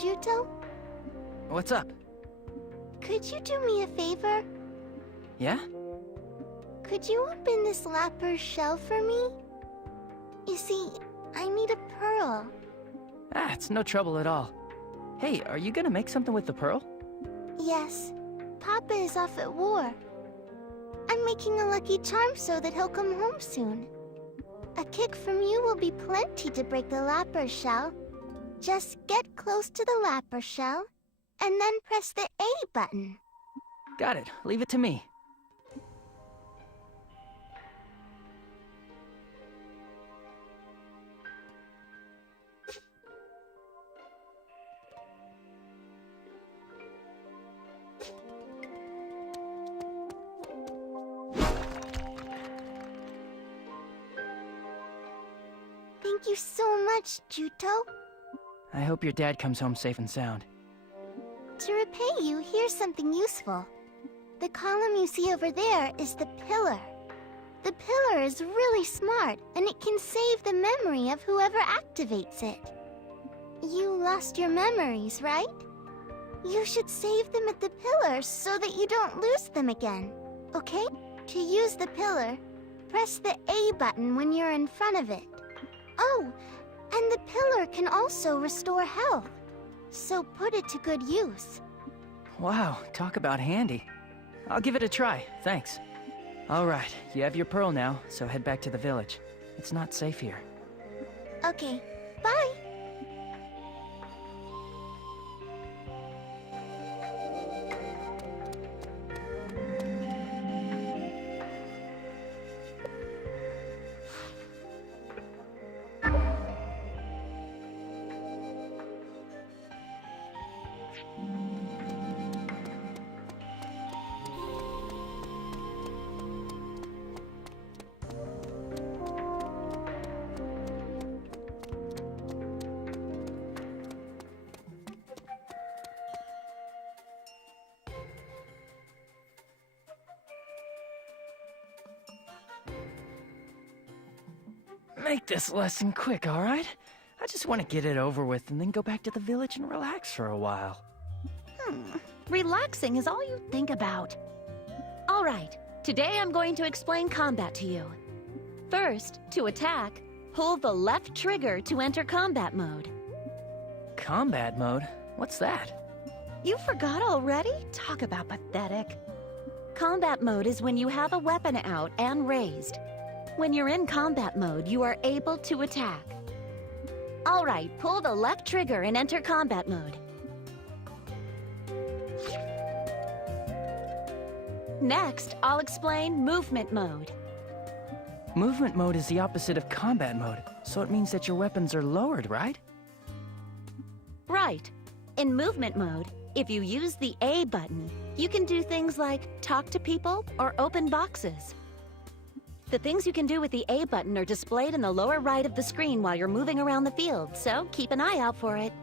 Juto? What's up? Could you do me a favor? Yeah? Could you open this lapper's shell for me? You see, I need a pearl. Ah, it's no trouble at all. Hey, are you gonna make something with the pearl? Yes. Papa is off at war. I'm making a lucky charm so that he'll come home soon. A kick from you will be plenty to break the lapper shell. Just get close to the lapper shell, and then press the A button. Got it. Leave it to me. Thank you so much, Juto. I hope your dad comes home safe and sound. To repay you, here's something useful. The column you see over there is the pillar. The pillar is really smart, and it can save the memory of whoever activates it. You lost your memories, right? You should save them at the pillar so that you don't lose them again, okay? To use the pillar, press the A button when you're in front of it. Oh, and the pillar can also restore health, so put it to good use. Wow, talk about handy. I'll give it a try, thanks. Alright, you have your pearl now, so head back to the village. It's not safe here. Okay, bye! Make this lesson quick, alright? I just want to get it over with and then go back to the village and relax for a while. Relaxing is all you think about. All right, today I'm going to explain combat to you. First, to attack, pull the left trigger to enter combat mode. Combat mode? What's that? You forgot already? Talk about pathetic. Combat mode is when you have a weapon out and raised. When you're in combat mode, you are able to attack. All right, pull the left trigger and enter combat mode. Next, I'll explain movement mode. Movement mode is the opposite of combat mode, so it means that your weapons are lowered, right? Right. In movement mode, if you use the A button, you can do things like talk to people or open boxes. The things you can do with the A button are displayed in the lower right of the screen while you're moving around the field, so keep an eye out for it.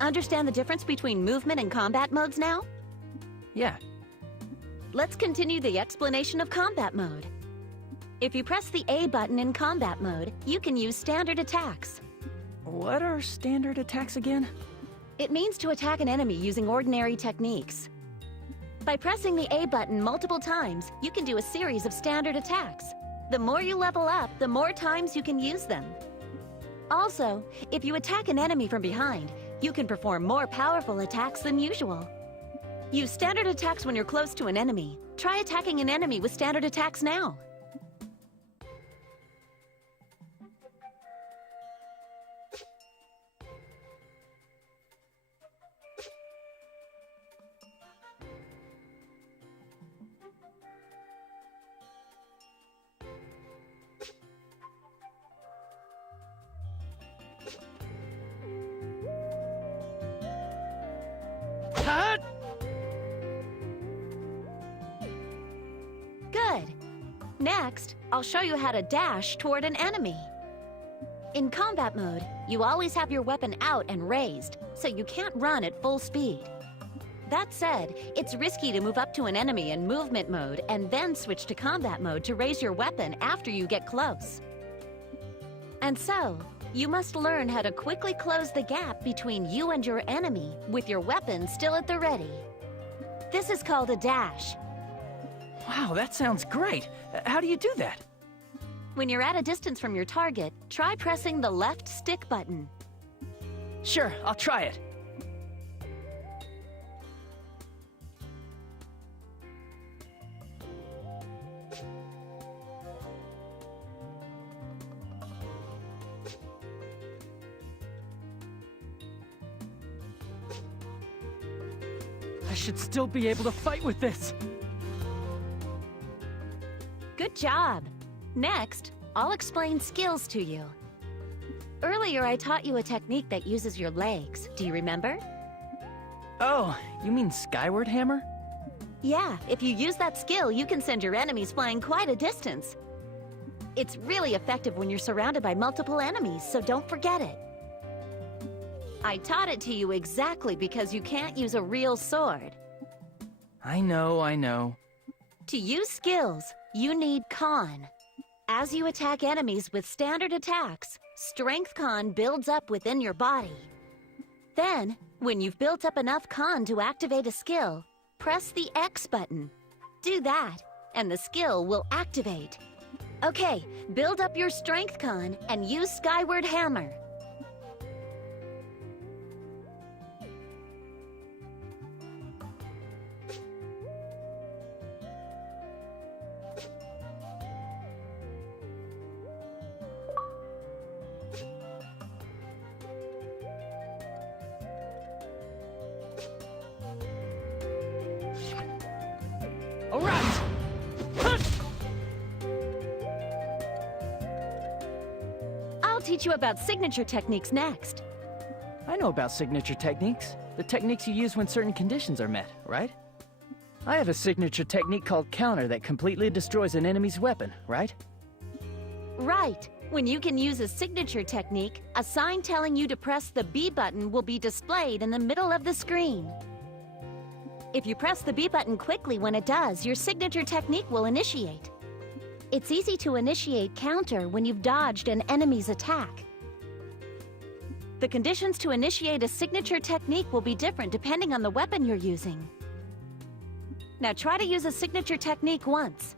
Understand the difference between movement and combat modes now? Yeah. Let's continue the explanation of combat mode. If you press the A button in combat mode, you can use standard attacks. What are standard attacks again? It means to attack an enemy using ordinary techniques. By pressing the A button multiple times, you can do a series of standard attacks. The more you level up, the more times you can use them. Also, if you attack an enemy from behind, you can perform more powerful attacks than usual. Use standard attacks when you're close to an enemy. Try attacking an enemy with standard attacks now. Good. Next, I'll show you how to dash toward an enemy. In combat mode, you always have your weapon out and raised, so you can't run at full speed. That said, it's risky to move up to an enemy in movement mode and then switch to combat mode to raise your weapon after you get close. And so, You must learn how to quickly close the gap between you and your enemy with your weapon still at the ready. This is called a dash. Wow, that sounds great. How do you do that? When you're at a distance from your target, try pressing the left stick button. Sure, I'll try it. I should still be able to fight with this. Good job. Next, I'll explain skills to you. Earlier, I taught you a technique that uses your legs. Do you remember? Oh, you mean skyward hammer? Yeah, if you use that skill, you can send your enemies flying quite a distance. It's really effective when you're surrounded by multiple enemies, so don't forget it. I taught it to you exactly because you can't use a real sword. I know. To use skills, you need con. As you attack enemies with standard attacks, strength con builds up within your body. Then, when you've built up enough con to activate a skill, press the X button. Do that, and the skill will activate. Okay, build up your strength con and use skyward hammer. All right! I'll teach you about signature techniques next. I know about signature techniques. The techniques you use when certain conditions are met, right? I have a signature technique called counter that completely destroys an enemy's weapon, right? Right. When you can use a signature technique, a sign telling you to press the B button will be displayed in the middle of the screen. If you press the B button quickly when it does, your signature technique will initiate. It's easy to initiate counter when you've dodged an enemy's attack. The conditions to initiate a signature technique will be different depending on the weapon you're using. Now try to use a signature technique once.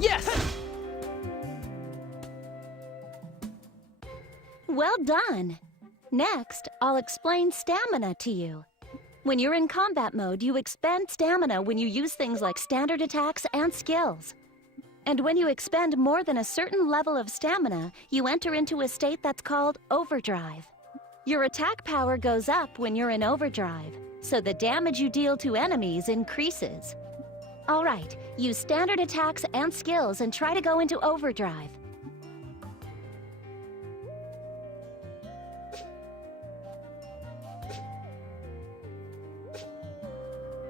Yes! Well done! Next, I'll explain stamina to you. When you're in combat mode, you expend stamina when you use things like standard attacks and skills. And when you expend more than a certain level of stamina, you enter into a state that's called overdrive. Your attack power goes up when you're in overdrive, so the damage you deal to enemies increases. All right, use standard attacks and skills and try to go into overdrive.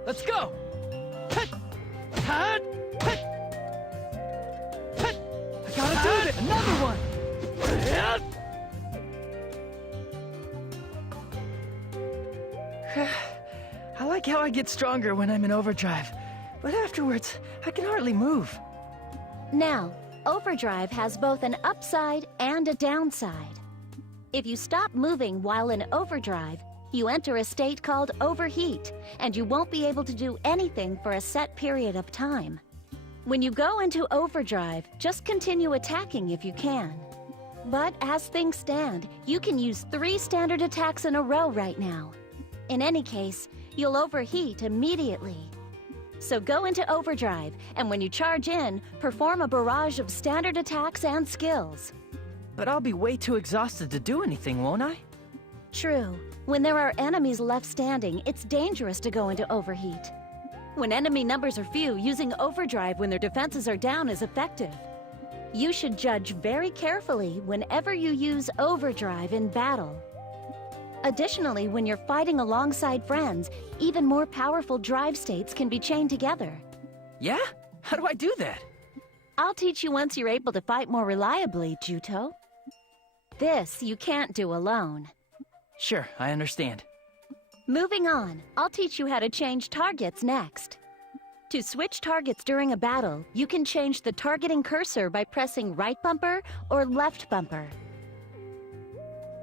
Let's go! Hut! Hut! Hut! Hut! I gotta do it! Another one! Hut! I like how I get stronger when I'm in overdrive, but afterwards, I can hardly move. Now, overdrive has both an upside and a downside. If you stop moving while in overdrive, you enter a state called overheat, and you won't be able to do anything for a set period of time. When you go into overdrive, just continue attacking if you can. But as things stand, you can use 3 standard attacks in a row right now. In any case, you'll overheat immediately. So go into overdrive, and when you charge in, perform a barrage of standard attacks and skills. But I'll be way too exhausted to do anything, won't I? True. When there are enemies left standing, it's dangerous to go into overheat. When enemy numbers are few, using overdrive when their defenses are down is effective. You should judge very carefully whenever you use overdrive in battle. Additionally, when you're fighting alongside friends, even more powerful drive states can be chained together. Yeah? How do I do that? I'll teach you once you're able to fight more reliably, Juto. This you can't do alone. Sure, I understand. Moving on, I'll teach you how to change targets next. To switch targets during a battle, you can change the targeting cursor by pressing right bumper or left bumper.